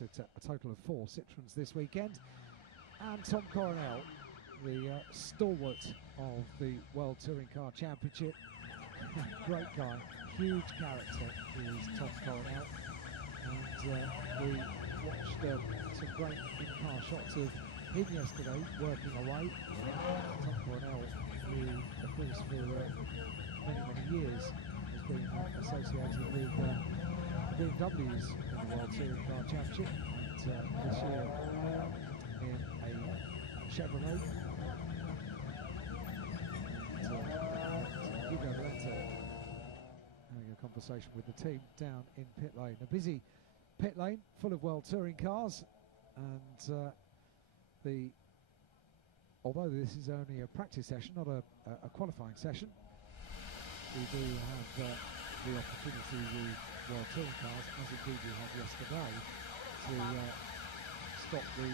race at a total of 4 Citroens this weekend. And Tom Coronel, the stalwart of the World Touring Car Championship. Great guy, huge character is Tom Coronel. And we watched some great in-car shots of him yesterday working away. Tom Coronel, who of course for many years has been associated with BMWs in the World Touring Car Championship. And, this year in a Chevrolet. Hugo Valente having a conversation with the team down in pit lane. A busy pit lane full of World Touring cars, and although this is only a practice session, not a qualifying session, we do have the opportunity with World Touring cars, as indeed we had yesterday, to stop the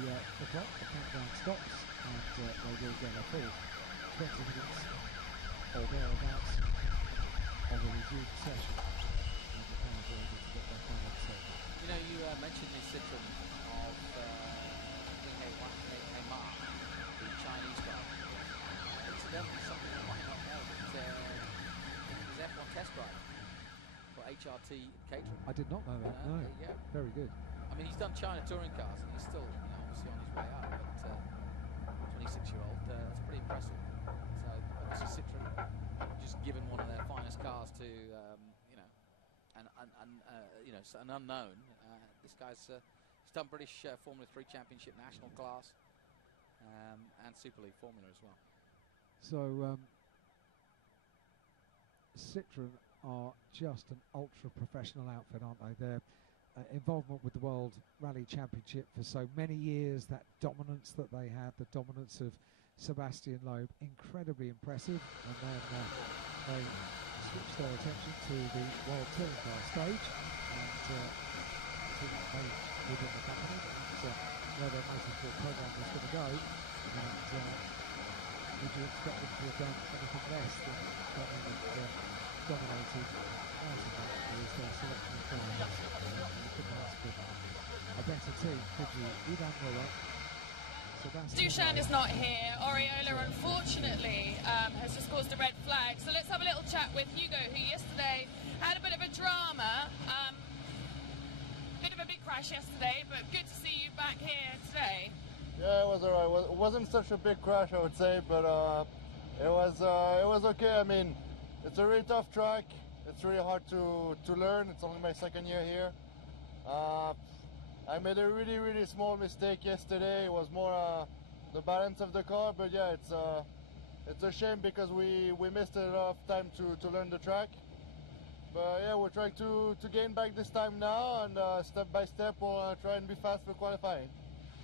clock. The countdown stops, and they will get a full 20 minutes or thereabouts of a resumed session. And the cars are able to get back on set. You know, you mentioned the Citroen of the Chinese guy. Incidentally, something I might not know, that his F1 test drive for HRT catering. I did not know that. No. Yeah. Very good. I mean, he's done China touring cars, and he's still, obviously on his way up. But 26-year-old, that's pretty impressive. So obviously Citroen just given one of their finest cars to, an unknown. This guy's he's done British Formula 3 Championship national class and Super League Formula as well. So Citroen are just an ultra-professional outfit, aren't they? Their involvement with the World Rally Championship for so many years, that dominance that they had, the dominance of Sebastian Loeb, incredibly impressive. And then they switched their attention to the World Touring Car stage, and they within the company, that's where their motorsport program was going to go. And would you expect them to have done anything less than coming and dominated out of that with their selection of drivers? You couldn't ask for a better team, could you? Ivan Muller, Dushan is not here. Oriola, unfortunately, has just caused a red flag. So let's have a little chat with Hugo, who yesterday had a bit of a drama. Bit of a big crash yesterday, but good to see you back here today. Yeah, it was alright. It wasn't such a big crash, I would say, but it was okay. I mean, it's a really tough track. It's really hard to learn. It's only my second year here. I made a really small mistake yesterday. It was more the balance of the car, but yeah, it's a shame because we missed a lot of time to learn the track. But yeah, we're trying to gain back this time now, and step by step we'll try and be fast for qualifying.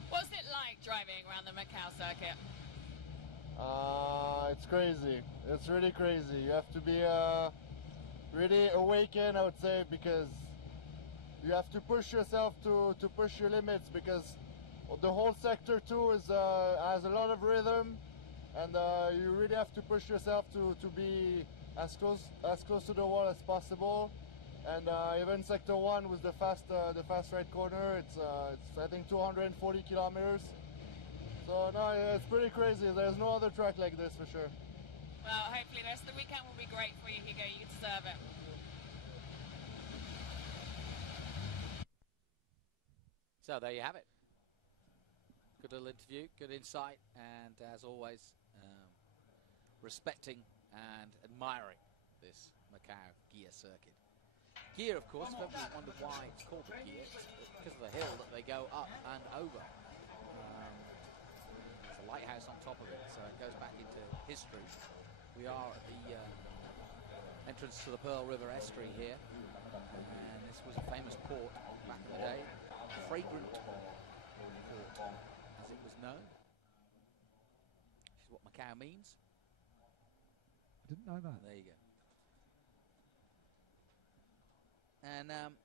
What's it like driving around the Makaó circuit? It's crazy. It's really crazy. You have to be really awakened, I would say, because you have to push yourself to push your limits, because the whole sector too has a lot of rhythm, and you really have to push yourself to be as close to the wall as possible. And even sector 1 with the fast right corner, it's I think 240 kilometers. So no, it's pretty crazy. There's no other track like this for sure. Well, hopefully the rest of the weekend will be great for you, Hugo. You deserve it. So there you have it. Good little interview, good insight, and as always, respecting and admiring this Makaó gear circuit. Gear, of course, if everyone wondered why it's called the gear, it's because of the hill that they go up and over. There's a lighthouse on top of it, so it goes back into history. We are at the entrance to the Pearl River estuary here, and this was a famous port back in the day, fragrant port, as it was known. Which is what Makaó means. I didn't know that. There you go. And I'm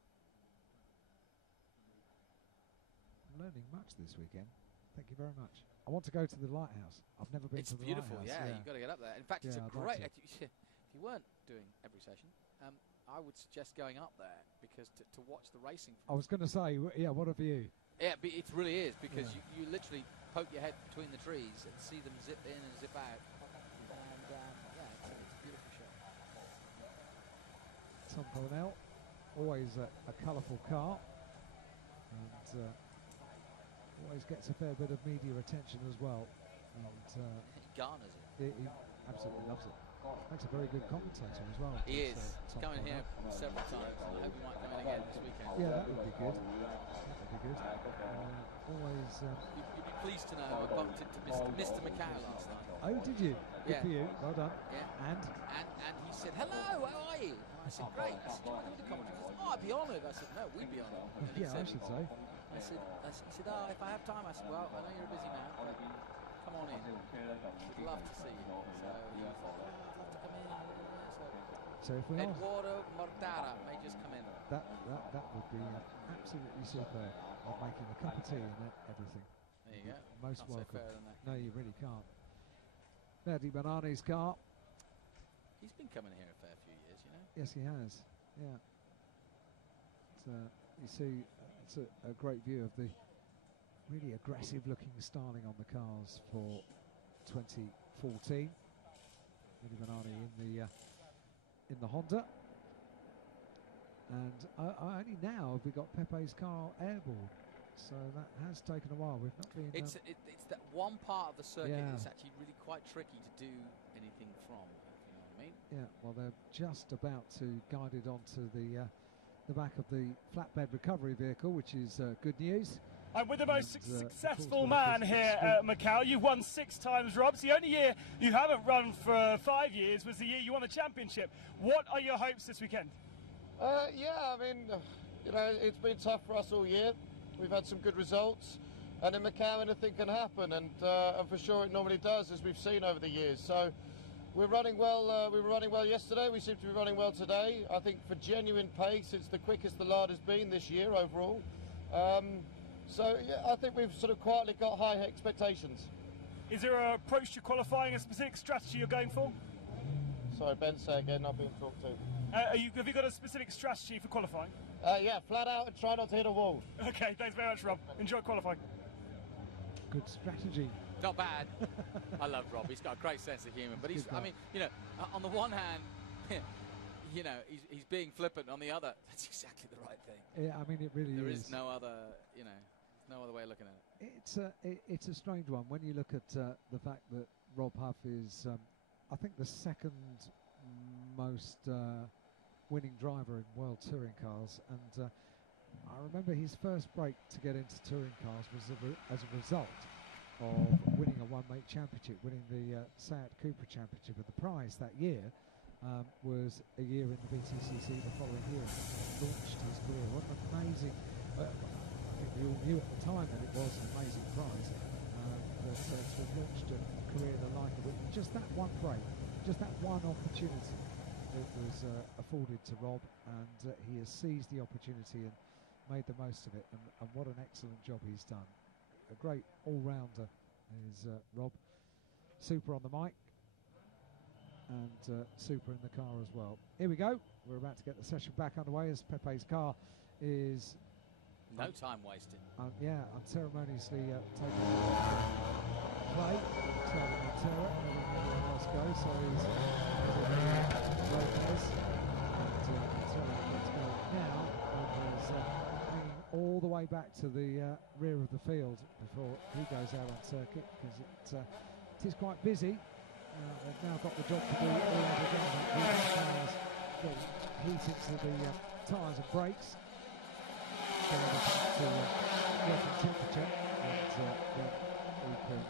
learning much this weekend. Thank you very much. I want to go to the lighthouse. I've never been to the lighthouse. It's beautiful, yeah. You've got to get up there. In fact, it's a great... If you weren't doing every session, I would suggest going up there, because to watch the racing... I was going to say, yeah, what a view. Yeah, but it really is, because you literally poke your head between the trees and see them zip in and zip out. And yeah, it's a beautiful shot. Tom Cornell, always a colourful car, and always gets a fair bit of media attention as well. And He garners it. he absolutely loves it. Makes a very good commentator as well. He is. Tom Coming Cornell. here several times. I hope he might come in again this weekend. Yeah, that would be good. That would be good. Always. You'd be pleased to know I bumped into Mr. Makaó last night. Oh, did you? Good Yeah. for you. Well done. Yeah. And And he said, "Hello, how are you?" And I said, "Great." I said, "Do you want to do the commentary?" He said, "Oh, I'd be honoured." I said, "No, we'd be honoured." And he yeah, I said, should say. he said, "Oh, if I have time." I said, "Well, I know you're a busy man, but come on in. We'd love to see you." So he said, "Oh, I'd love to come in." So if we ask, Eduardo Mortara may just come in. that would be absolutely superb. Of making a cup of tea and everything. There you go. Most Can't welcome. say fairer than that. No, you really can't. Verdi Banani's car. He's been coming here a fair few years, you know. Yes, he has. Yeah. You see, it's a great view of the really aggressive-looking styling on the cars for 2014. Verdi Banani in the Honda. And only now have we got Pepe's car airborne, so that has taken a while. We've not been. It's that one part of the circuit Yeah. that's actually really quite tricky to do anything from, if you know what I mean. Yeah, well, they're just about to guide it onto the back of the flatbed recovery vehicle, which is good news. And with the most And, successful of course, man it's here at Makaó, you've won 6 times, Rob. The only year you haven't run for 5 years was the year you won the championship. What are your hopes this weekend? Yeah, I mean, you know, it's been tough for us all year. We've had some good results, and in Makaó anything can happen, and for sure it normally does, as we've seen over the years. So we're running well. We were running well yesterday. We seem to be running well today. I think for genuine pace, it's the quickest the Lard has been this year overall. So yeah, I think we've sort of quietly got high expectations. Is there an approach to qualifying, a specific strategy you're going for? Sorry, Ben, say again. Not being talked to. Have you got a specific strategy for qualifying? Yeah, flat out and try not to hit a wall. Okay, thanks very much, Rob. Enjoy qualifying. Good strategy. Not bad. I love Rob. He's got a great sense of humour. But he's, I mean, you know, on the one hand, you know, he's being flippant. On the other, that's exactly the right thing. Yeah, I mean, it really is. There is no other, you know, no other way of looking at it. It's a strange one when you look at the fact that Rob Huff is, I think, the second most winning driver in world touring cars, and I remember his first break to get into touring cars was as a result of winning a one-make championship, winning the Seat Cupra Championship, and the prize that year was a year in the WTCC the following year. Launched his career. What an amazing, I think we all knew at the time that it was an amazing prize, but to have launched a career the like of it, just that one break, just that one opportunity that was afforded to Rob, and he has seized the opportunity and made the most of it, and what an excellent job he's done. A great all-rounder is Rob. Super on the mic and super in the car as well. Here we go. We're about to get the session back underway as Pepe's car is No time wasted. unceremoniously taken play. Montero, let's go. So he's Lopez, and Montero let's go now. And he's hanging all the way back to the rear of the field before he goes out on circuit, because it is quite busy. They've now got the job to do all over again. Cars getting heat into the tyres and brakes, getting them to working temperature, and then we can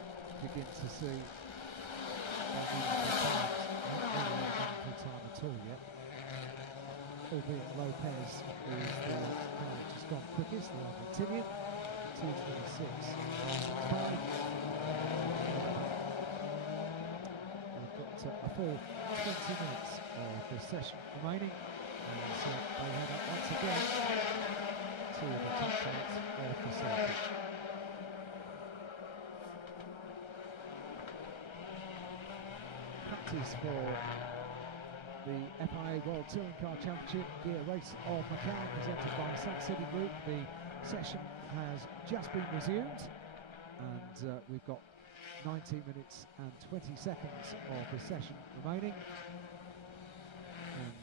begin to see not time at all yet. Albeit Lopez is the car which has gone quickest, the Argentinian, 2:26. A full 20 minutes of the session remaining, and so they head up once again to the top part of the circuit. Practice for the FIA World Touring Car Championship gear race of Makaó, presented by Sun City Group. The session has just been resumed, and we've got 19 minutes and 20 seconds of the session remaining. And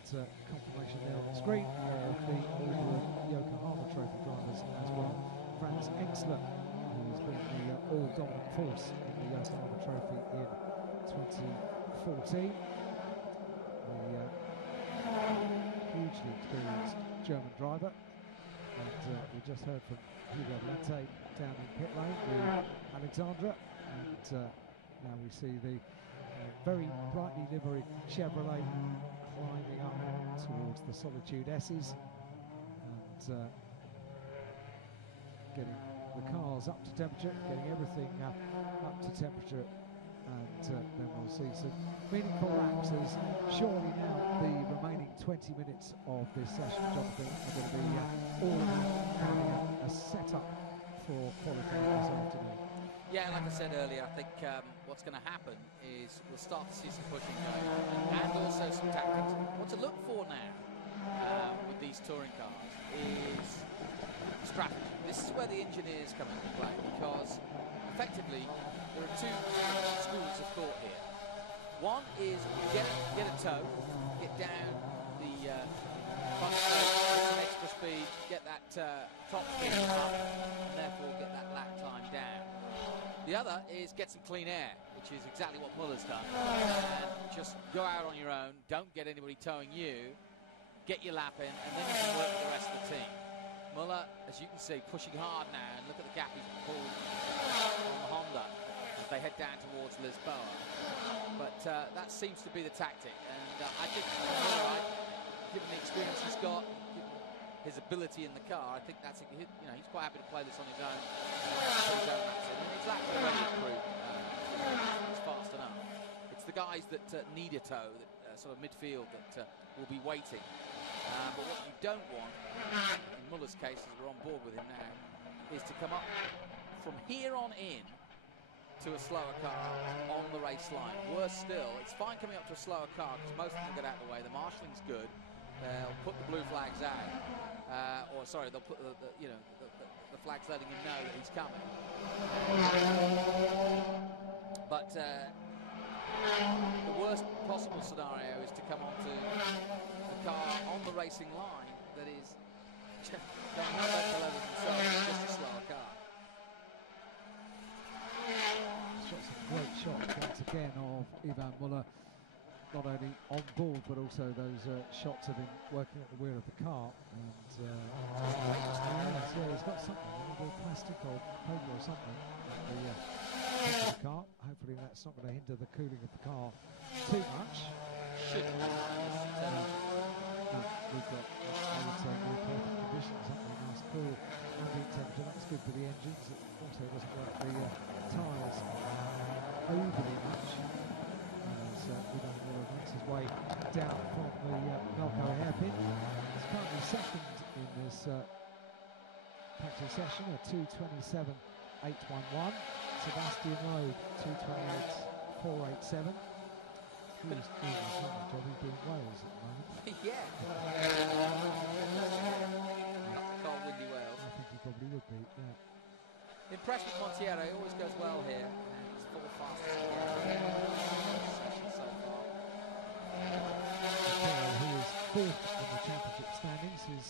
confirmation there on the screen of the order of Yokohama Trophy drivers as well. Franz Exler, who has been the all-dominant force in the Yokohama Trophy in 2014. The hugely experienced German driver. And we just heard from Hugo Valente down in pit lane with Alexandra. And now we see the very brightly liveried Chevrolet climbing up towards the Solitude S's and getting the cars up to temperature, getting everything up to temperature, and then we'll see some meaningful laps as surely now the remaining 20 minutes of this session, Jonathan, are going to be all about finding a setup for qualifying this afternoon. Yeah, like I said earlier, I think what's going to happen is we'll start to see some pushing going on and also some tactics. What to look for now with these touring cars is strategy. This is where the engineers come into play, because effectively there are two schools of thought here. One is get a tow, get down the front straight, get some extra speed, get that top speed up, and therefore get that lap time down. The other is get some clean air, which is exactly what Muller's done. And just go out on your own, don't get anybody towing you, get your lap in, and then you can work with the rest of the team. Muller, as you can see, pushing hard now, and look at the gap he's pulled on the Honda as they head down towards Lisboa. But that seems to be the tactic, and I think Muller, given the experience he's got, given his ability in the car, I think that's he's quite happy to play this on his own. And exactly what he's proved. He's fast enough. It's the guys that need a tow, that sort of midfield, that will be waiting. But what you don't want, in Muller's case, as we're on board with him now, is to come up from here on in to a slower car on the race line. Worse still, it's fine coming up to a slower car because most of them will get out of the way. The marshalling's good. They'll put the blue flags out, or sorry, they'll put the flags letting him know that he's coming. But the worst possible scenario is to come onto the car on the racing line that is going no better than himself. It's just a slower car. Shots a great shot once again of Ivan Muller, not only on board but also those shots of him working at the wheel of the car. And he's got something, a bit of plastic or paper or something at the back of the car. Hopefully that's not going to hinder the cooling of the car too much. Shouldn't. No, we've got, I would say, more perfect conditions, haven't we? Nice cool ambient temperature, that's good for the engines. It also doesn't work the tyres overly much. As Ivan Muller makes his way down from the Makaó hairpin. He's currently second in this practice session, a 2:27.811. Sebastian Loeb, 2:28.487. He's doing his normal job, he's doing Wales at the moment. Yeah. Cold, windy Wales. I think he probably would be, yeah. Impressed with Montiero, he always goes well here. And he's full fastest session so far. Montiero, who is fourth in the championship standings, has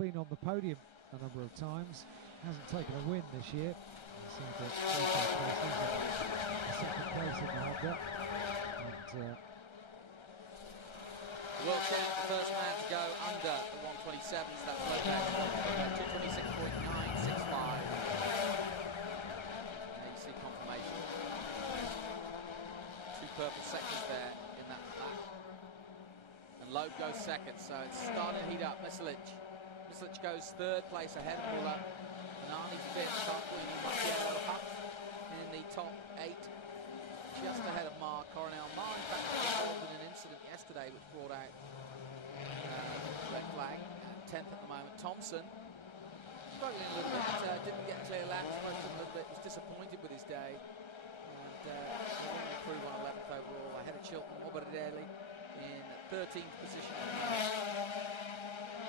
been on the podium a number of times, hasn't taken a win this year. He's seen the second place in the Honda. The world champ, the first man to go under the 127s, that's Lopez, 226.965. There you see confirmation. Two purple sections there in that lap. And Loeb goes second, so it's starting to heat up. Mislic goes third place ahead of Muller. Nani fifth, Tarquini, Montiero up in the top 8. Just ahead of Mar Coronel. Mar, in fact, was involved in an incident yesterday which brought out red flag. 10th at the moment. Thompson struggling a little bit. Didn't get clear laps. A little bit. Was disappointed with his day. And will improve on 11th overall. Ahead of Chilton. Morbidelli in 13th position. You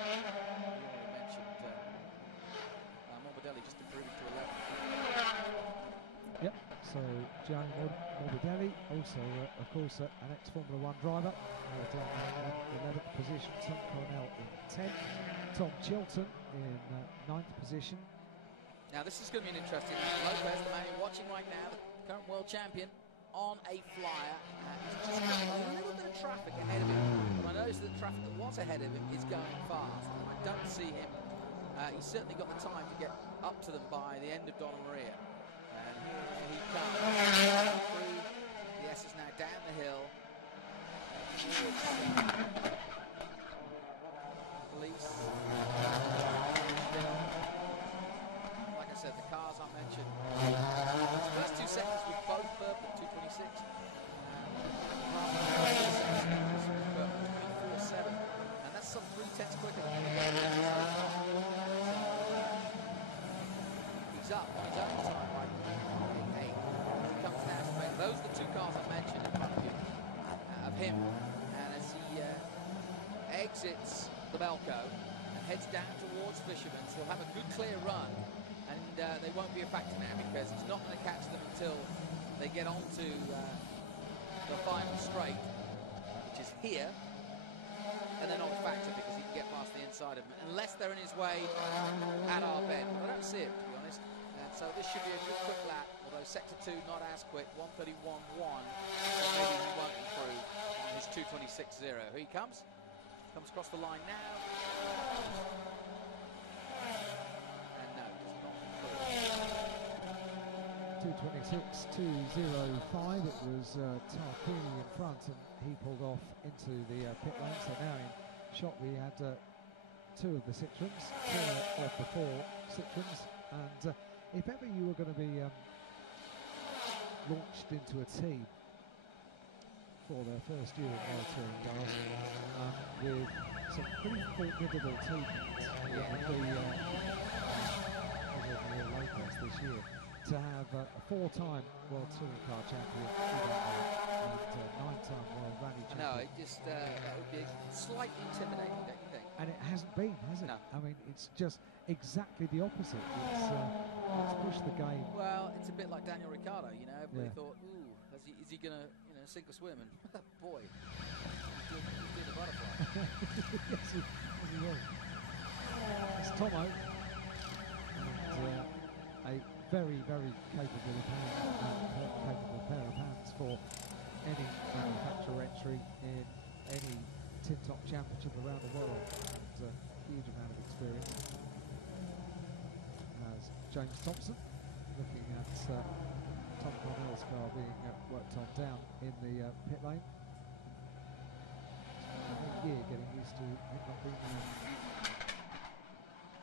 already mentioned Morbidelli So Gianni Morbidelli, also of course an ex-Formula 1 driver, down in 11th position. Tom Cornell in 10th. Tom Chilton in 9th position. Now this is going to be an interesting one. Lopez, the man you're watching right now, the current world champion, on a flyer. He's just got a little bit of traffic ahead of him, but I noticed that the traffic that was ahead of him is going fast, and I don't see him. He's certainly got the time to get up to them by the end of Donna Maria. And here he comes. Through. The S is now down the hill. Police. Like I said, the cars I mentioned. The first 2 seconds were both purple at 2:26. And that's some 3/10 quicker than he's up on his own time, right? Hey, he comes down to make those are the 2 cars I mentioned in front of you, of him. And as he exits the Belco and heads down towards Fisherman's, he'll have a good clear run, and they won't be a factor now because he's not going to catch them until they get onto the final straight, which is here, and they're not a factor because he can get past the inside of them unless they're in his way at our bend. I don't see it, to be honest. And so this should be a good quick lap, although sector 2 not as quick, 1:31.1, so maybe he won't improve on his 2:26.0. Here he comes across the line now, and no, does not improve. 2:26.205. It was Tarquini in front, and he pulled off into the pit lane. So now in shot we had 2 of the Citroens, 4 of the 4 Citroens, and if ever you were going to be launched into a team for their first year in World Touring cars, with some pretty formidable teammates, it would be Lopez this year. To have a 4-time World Touring Car champion and 9-time World Rally champion. No, it just that would be slightly intimidating, don't you think? And it hasn't been, has it? No. I mean, it's just exactly the opposite. It's pushed the game. Well, it's a bit like Daniel Ricciardo, you know. Everybody thought, ooh, is he going to, sink or swim? And boy, he's doing the butterfly. Yes, he will. It's Tomo. And a very, very capable pair of hands for any manufacturer entry in any tin-top championship around the world. And a huge amount of experience. As James Thompson looking at Tom Cornell's car being worked on down in the pit lane. A year getting used to it not being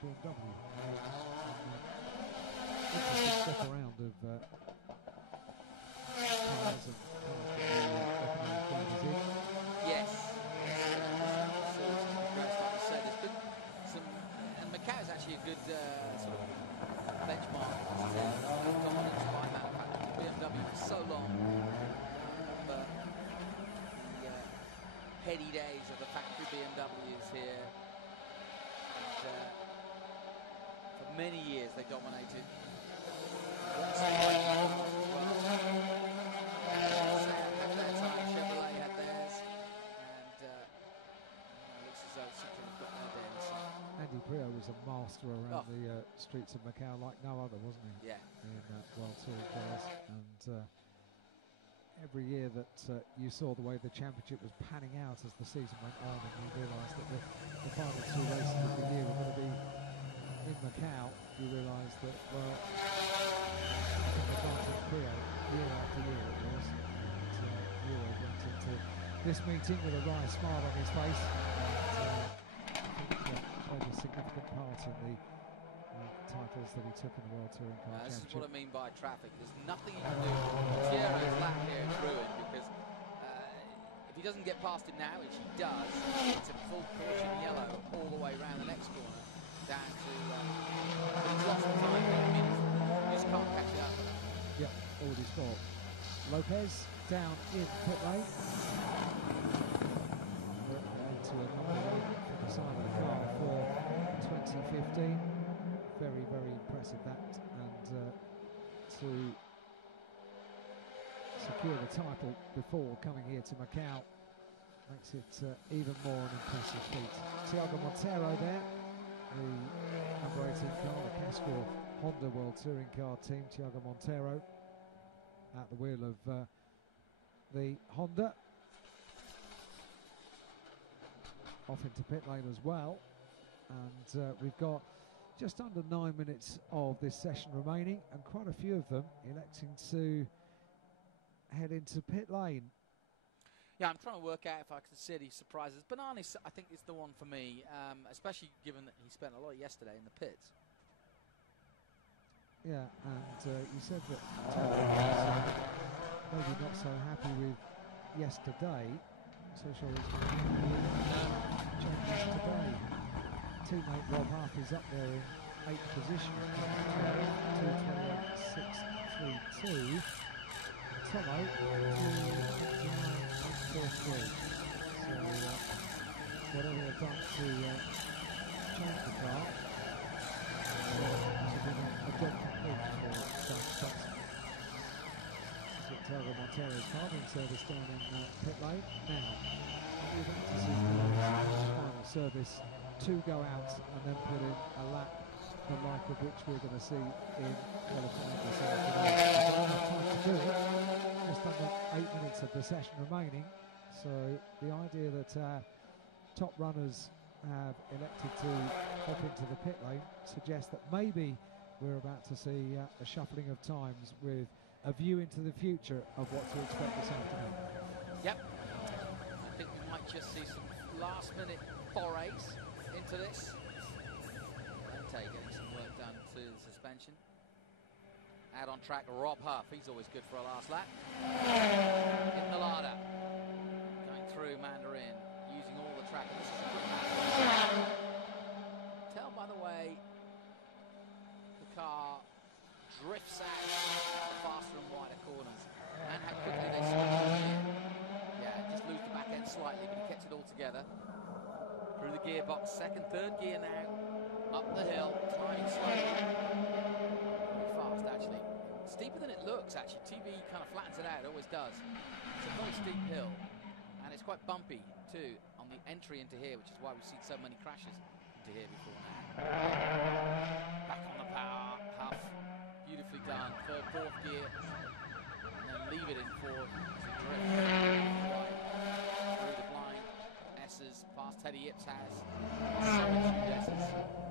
BMW. Interesting step around of cars and Yes. Like I said, there's been some, and Makaó is actually a good sort of benchmark. Dominance by manufacturing BMW for so long, but the heady days of the factory BMWs here, and for many years they dominated. Chevrolet had theirs, and looks as though Citroën got their dance. Andy Brio was a master around the streets of Makaó like no other, wasn't he? Yeah. In World Touring cars, and every year that you saw the way the championship was panning out as the season went on, and you realised that the final 2 races of the year were going to be in Makaó, you realised that, well, Brio, year after year it was, and Brio went into this meeting with a wry smile on his face, and I think played a significant part in the titles that he took in the World Touring Car This Championship. is what I mean by traffic. There's nothing you can do. Thierry's lap here is ruined because if he doesn't get past him now, which he does, it's a full caution yellow all the way around the next corner down to but he's lost the time. I mean, you just can't catch it up. Yep, already scored. Lopez down in pit lane. Into a number 1 for the side of the car for 2015. Very, very impressive that. And to secure the title before coming here to Makaó. Makes it even more an impressive feat. Thiago Monteiro there, the number 18 car, the Castrol Honda World Touring Car team. Thiago Monteiro at the wheel of the Honda. Off into pit lane as well, and we've got just under 9 minutes of this session remaining, and quite a few of them electing to head into pit lane. Yeah, I'm trying to work out if I can see any surprises. Bananis, I think, is the one for me, especially given that he spent a lot yesterday in the pits. Yeah, and you said that was maybe not so happy with yesterday. So sure it's going to be changes today. Teammate Rob Huff is up there in 8th position, 2:28.632. Tomo 2:29.843. So whatever they've done to change the car, this has been a job complete for Doug Thompson. Thiago Monteiro's car being serviced down in pit lane. Now, we're about to see the final service to go out and then put in a lap the like of which we're going to see in qualifying this afternoon. We've got enough time to do it. Just under 8 minutes of the session remaining. So the idea that top runners have elected to hop into the pit lane suggests that maybe we're about to see a shuffling of times with a view into the future of what to expect this afternoon. Yep. I think we might just see some last-minute forays into this. Lente getting some work done to the suspension. Out on track, Rob Huff. He's always good for a last lap. In the ladder. Going through Mandarin, using all the track. And this is a good Mandarin. Tell, by the way, the car drifts out the faster and wider corners, and how quickly they switch in. Yeah, just lose the back end slightly, but he kept it all together. Through the gearbox, second, third gear now, up the hill, climbing slowly. Very fast, actually. Steeper than it looks, actually. TV kind of flattens it out, it always does. It's a very steep hill, and it's quite bumpy, too, on the entry into here, which is why we've seen so many crashes into here before now. Back on the power, Huff. Beautifully done, third, fourth gear, and then leave it in fourth as he drifts right through the blind S's, past Teddy Ipsaz, solitude S's.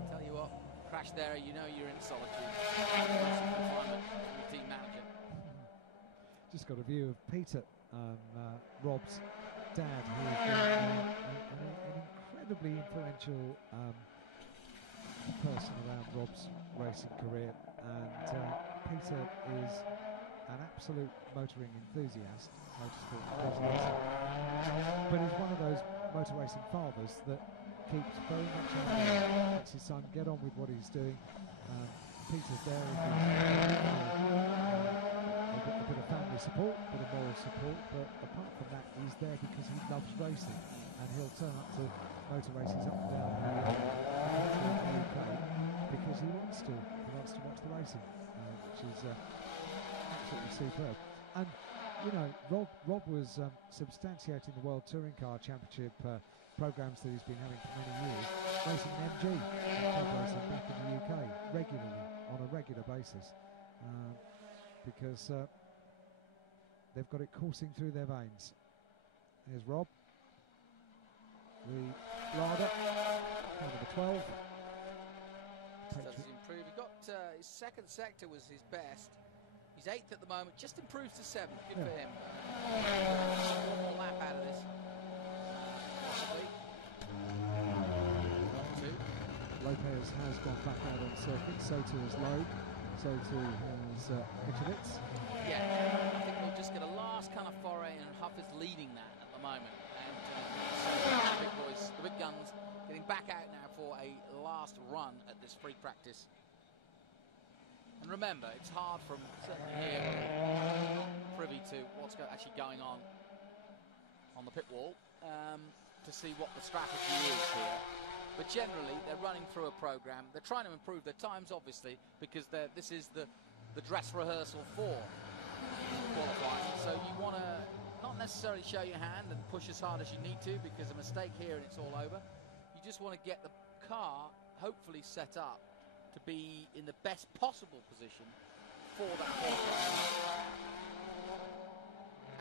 Tell you what, crash there, you know you're in solitude. Confinement from your team manager. Just got a view of Peter, Rob's dad, who has been an incredibly influential person around Rob's racing career, and Peter is an absolute motoring enthusiast, motorsport enthusiast, but he's one of those motor racing fathers that keeps very much on there, lets his son get on with what he's doing. Peter's there with a bit of family support, a bit of moral support, but apart from that, he's there because he loves racing, and he'll turn up to motor races up and down the UK because he wants to. He wants to watch the racing, which is absolutely superb. And you know, Rob was substantiating the World Touring Car Championship programs that he's been having for many years, racing an MG, racing back in the UK regularly, on a regular basis, because they've got it coursing through their veins. Here's Rob. The Lada, car number 12. Does improve. He got his second sector was his best. He's 8th at the moment, just improves to 7th. Good for him. One more lap out of this. Possibly. Lopez has gone back out on circuit, so too has Loeb, so too has Mitrovic. Yeah, I think we'll just get a last kind of foray, and Huff is leading that at the moment. And the big boys, the big guns, getting back out now for a last run at this free practice. And remember, it's hard from certainly here, we're not privy to what's actually going on the pit wall to see what the strategy is here. But generally, they're running through a program. They're trying to improve their times, obviously, because this is the dress rehearsal for qualifying, so you want to not necessarily show your hand and push as hard as you need to, because a mistake here and it's all over. You just want to get the car hopefully set up to be in the best possible position for that qualifying.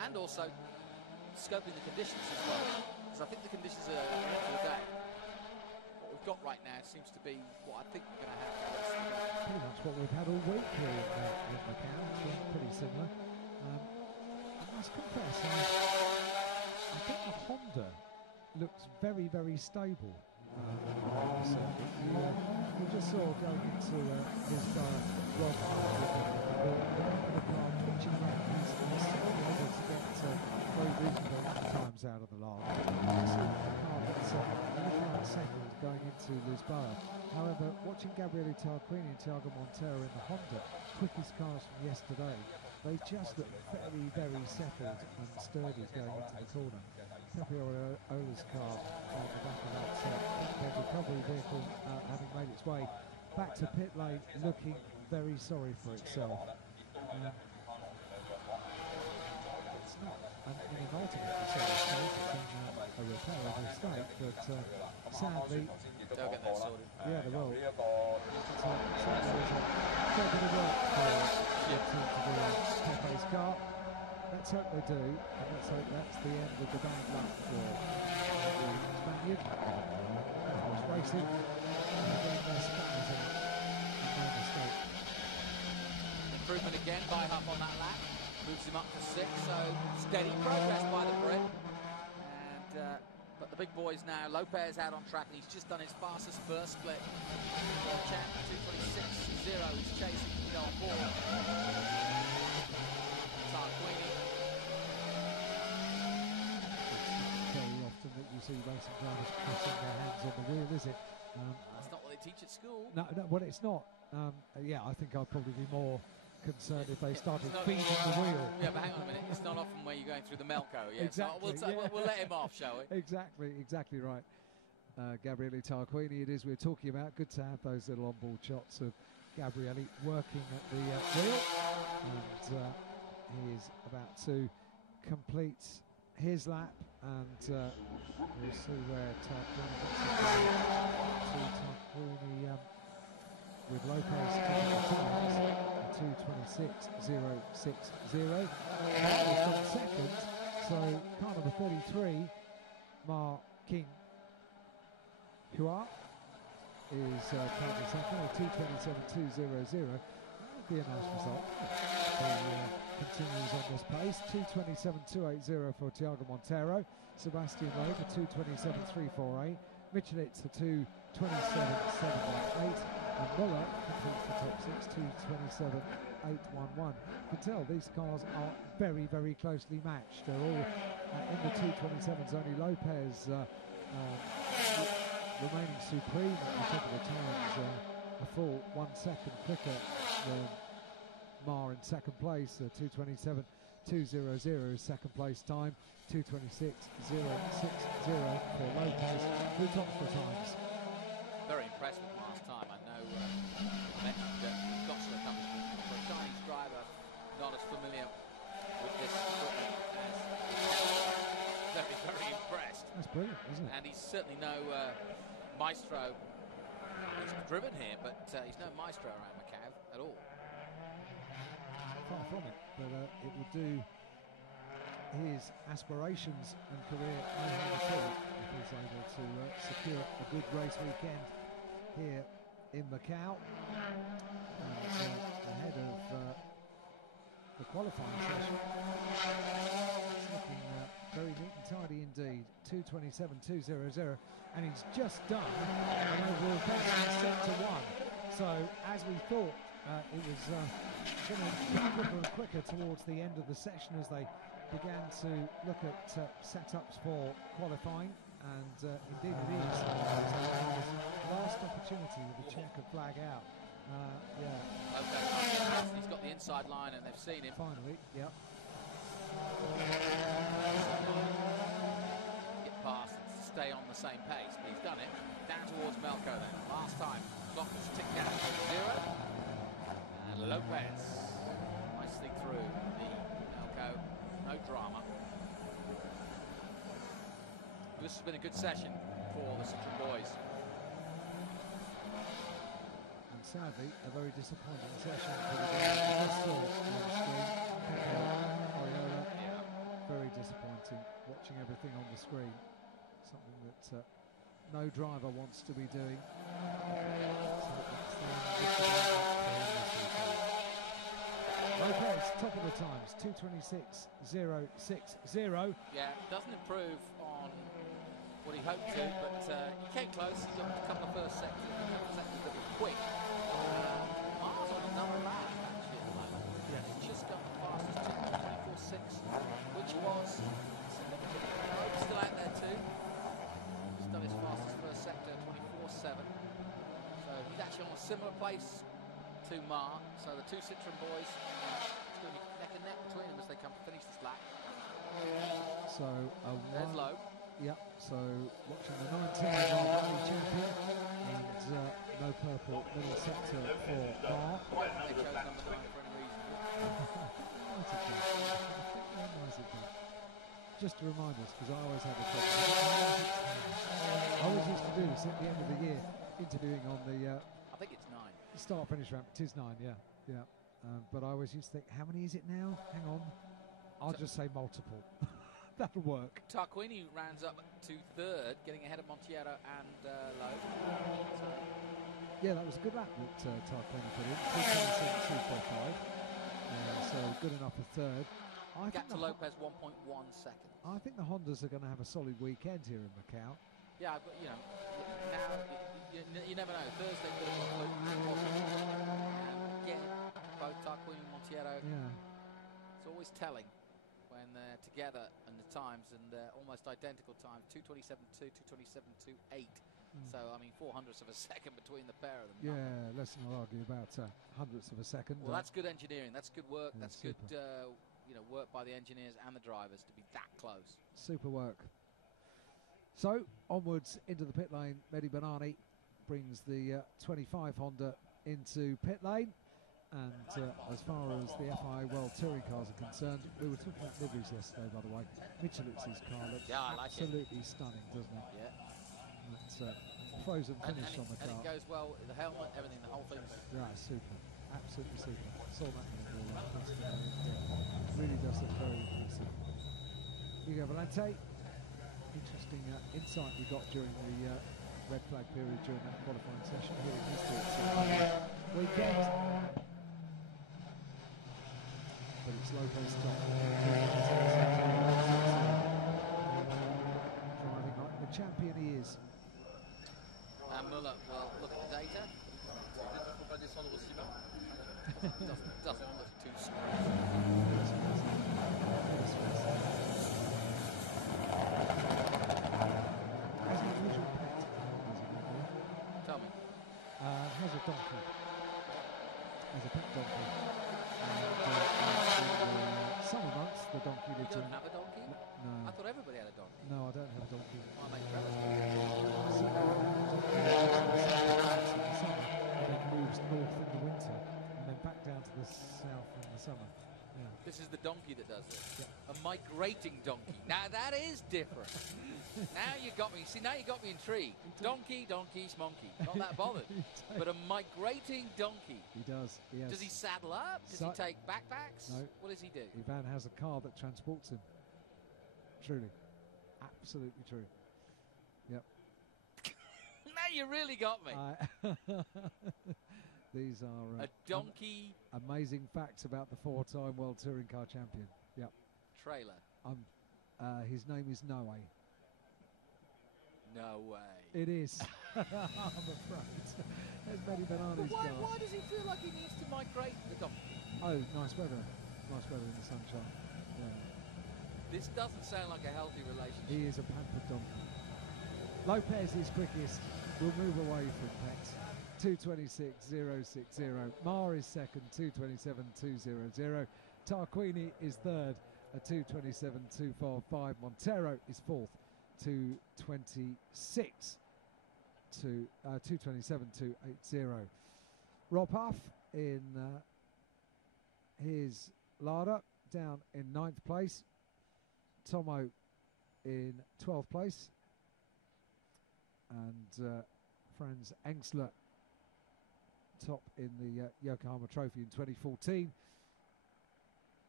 And also scoping the conditions as well, because I think the conditions are at the end of the day. What we've got right now seems to be what I think we're going to have for the rest of the day. Pretty much what we've had all week here in Makaó. It's been pretty similar. I must confess, I think the Honda looks very, very stable. We just saw going into his Rob the car twitching around. He's able to get very reasonable times out of the line. The car gets looking like second going into Lisboa. However, watching Gabriele Tarquini and Thiago Monteiro in the Honda, quickest cars from yesterday, they just look very, very settled and sturdy going into the corner. Pepe Ola's car on the back of that recovery vehicle having made its way back to pit lane, looking very sorry for itself. It's not in an ultimate state, it's in a repairable state, but sadly, they'll get that sorted. Yeah, they will. Sadly, there's a fair bit of work for the team to do Pepe's car. Let's hope they do, and let's hope that's the end of the bad luck for the Spaniard. He's racing, and again they're spazzing, and no mistake. Improvement again by Huff on that lap, moves him up to 6, so steady progress by the Brit. And but the big boys now, Lopez out on track, and he's just done his fastest first split. World champ, 2:26.0, he's chasing Del Bourne. Tarquini. Very often that you see racing drivers crossing their hands on the wheel, is it? That's not what they teach at school. No, well, it's not. Yeah, I think I'd probably be more concerned if they started feeding the wheel. Yeah, but hang on a minute. It's not often where you're going through the Melco. Yeah, exactly. So we'll let him off, shall we? Exactly right. Gabriele Tarquini, it is we're talking about. Good to have those little on-board shots of Gabriele working at the wheel, and he is about to complete his lap, and we'll see where Tarquini gets Tarquini with Lopez taking the times. 2:26.060. He's on second, so car number 33, Mar King Hua, is currently second at 2:27.200. That would be a nice result. He continues on this pace. 2:27.280 for Thiago Monteiro. Sebastian Loeb at 2:27.348. Michelitz at 2:27.718. And Muller completes the top 6, 2:27.811. You can tell these cars are very, very closely matched. They're all in the 2:27s. Only Lopez remaining supreme at the top of the times, a full 1 second quicker than Mar in second place. 2:27.200 second place time. 2:26.060 for Lopez, who tops the times. Very impressed with Mar's time. I know I mentioned that he's got some accomplishment for a Chinese driver not as familiar with this equipment as very impressed. That's brilliant, isn't it? And he's certainly no maestro. He's driven here, but he's no maestro around Makaó at all. Far from it, but it will do his aspirations and career no harm at all if he's able to secure a good race weekend here in Makaó. And ahead of the qualifying session, it's looking very neat and tidy indeed. 2:27.200, and he's just done an overall best set to 1. So as we thought, it was going to be quicker and quicker towards the end of the session as they began to look at setups for qualifying, and indeed it is. Last opportunity with the checker flag out. Yeah. Okay, he's got the inside line and they've seen him. Finally, yep. Get past and stay on the same pace, but he's done it. Down towards Melco then. Last time, clock was ticked down to 0. And Lopez nicely through the this has been a good session for the Citroen boys. And sadly, a very disappointing session for the guys who just saw on the screen. Oriola, very disappointing watching everything on the screen. Something that no driver wants to be doing. Lopez, top of the times, 2:26.060. Yeah, doesn't improve on what he hoped to, but he came close. He got a couple of first sectors that were quick. Mars on another lap, actually, at the moment. Yeah. He's just got the fastest 24.6, which was still out there too. He's done his fastest first sector, 24.7. So he's actually on a similar pace to Mar. So the two Citroen boys, it's going to be neck and neck between them as they come to finish this lap. So there's Loeb. Yep, so watching the 19 rally champion and no purple middle sector for Mar. They chose number 9 for any reason. Nice it done. Just to remind us, because I always have a problem. I always used to do this at the end of the year, interviewing on the I think it's 9. Start-finish ramp. It is 9, yeah. But I always used to think, how many is it now? Hang on. I'll just say multiple. That'll work. Tarquini rounds up to 3rd, getting ahead of Montiero and Loeb. So yeah, that was a good lap that Tarquini put in. 2:27.245. So good enough for 3rd. Gap to Lopez 1.1 seconds. I think the Hondas are going to have a solid weekend here in Makaó. Yeah, but you know, now you never know. Thursday, bit of a again, both Tarquini and Montiero. Yeah. It's always telling when they're together and the times, and they're almost identical times, 2:27.2, 2:27.28. So I mean, 400ths of a second between the pair of them. Yeah, let's not argue about hundredths of a second. Well, that's good engineering. That's good work. Yeah, that's super. good, work by the engineers and the drivers to be that close. Super work. So onwards into the pit lane. Mehdi Banani brings the 25 Honda into pit lane. And as far as the FIA World Touring cars are concerned, we were talking about liveries yesterday, by the way. Michelitz's car looks absolutely stunning, doesn't it? Yeah. That frozen finish on the car. And it goes well with the helmet, everything, the whole thing. Yeah, super. Absolutely super. Saw that in the ball yesterday. Really does look very impressive. Hugo Valente, interesting insight we got during the red flag period during that qualifying session. Here in his thoughts weekend. But it's Lopez top. Driving like the champion he is. And Muller, well, look at the data. doesn't look too straight. Has an unusual pet. Tell me. Has a donkey. Has a pet donkey. And in the summer months, the donkey lives You in. don't have a donkey? No. I thought everybody had a donkey. No, I don't have a donkey. Oh, mate, Trevor's And then moves north in the winter, and then back down to the south in the summer. Yeah. This is the donkey that does this. Yeah. A migrating donkey. Now that is different. Now you got me. See, now you got me intrigued. Donkey, monkey. Not that bothered. But a migrating donkey. He does. Yes. Does he saddle up? Does he take backpacks? No. What does he do? Ivan has a car that transports him. Truly. Absolutely true. Yep. Now you really got me. These are a donkey. Amazing facts about the 4-time World Touring Car Champion. Yep. Trailer. His name is Noe. No way. It is. I'm afraid. There's Mehdi Banani's car. Why does he feel like he needs to migrate the donkey? Oh, nice weather. Nice weather in the sunshine. Yeah. This doesn't sound like a healthy relationship. He is a pampered donkey. Lopez is quickest. We'll move away from pets. 2:26.060. Mar is second, 2:27.200. Tarquini is third at 2:27.245. Montero is fourth, 2:27.280. Rob Huff in his Lada down in 9th place. Tomo in 12th place. and Franz Engsler top in the Yokohama Trophy in 2014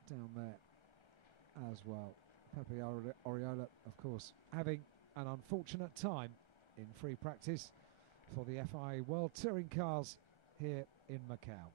down there as well. Pepe Oriola, of course, having an unfortunate time in free practice for the FIA World Touring Cars here in Makaó.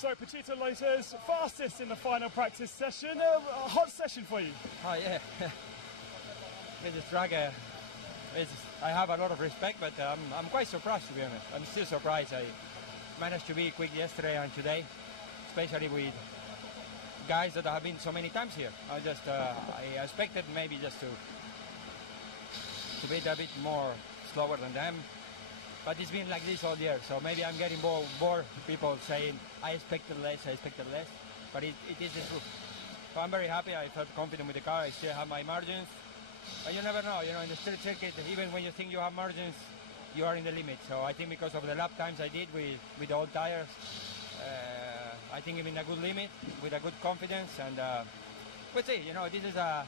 So, Pachito Lopez, fastest in the final practice session. A hot session for you. Oh, yeah. This track, I have a lot of respect, but I'm quite surprised, to be honest. I'm still surprised. I managed to be quick yesterday and today, especially with guys that have been so many times here. I expected maybe just to be a bit more slower than them. But it's been like this all year, so maybe I'm getting bored. People saying, I expected less, but it is the truth. So I'm very happy. I felt confident with the car. I still have my margins. But you never know, in the street circuit, even when you think you have margins, you are in the limit. So I think because of the lap times I did with the old tires, I think I'm in a good limit, with a good confidence. And we'll see, this is a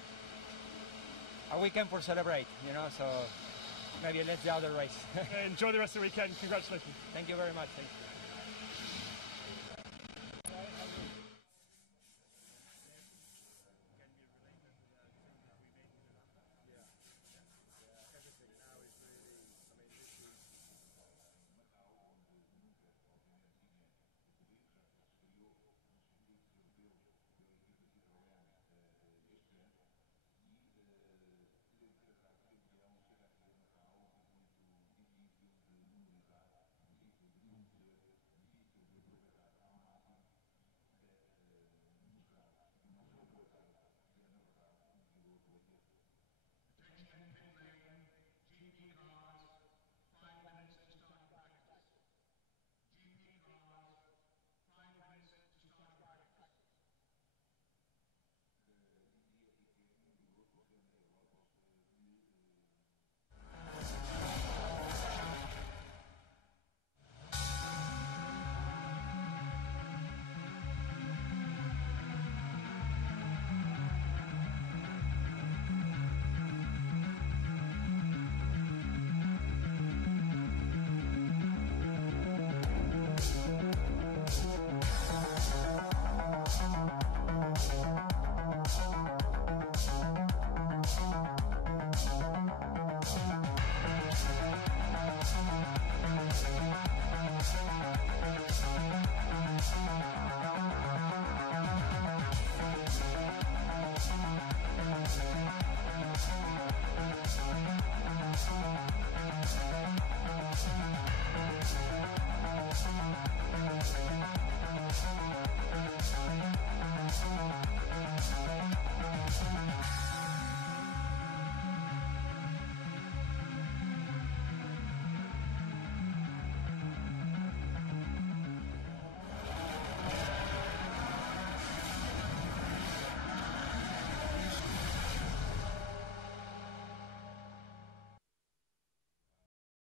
weekend for celebrate, so maybe let's the other race. Enjoy the rest of the weekend. Congratulations. Thank you very much. Thank you.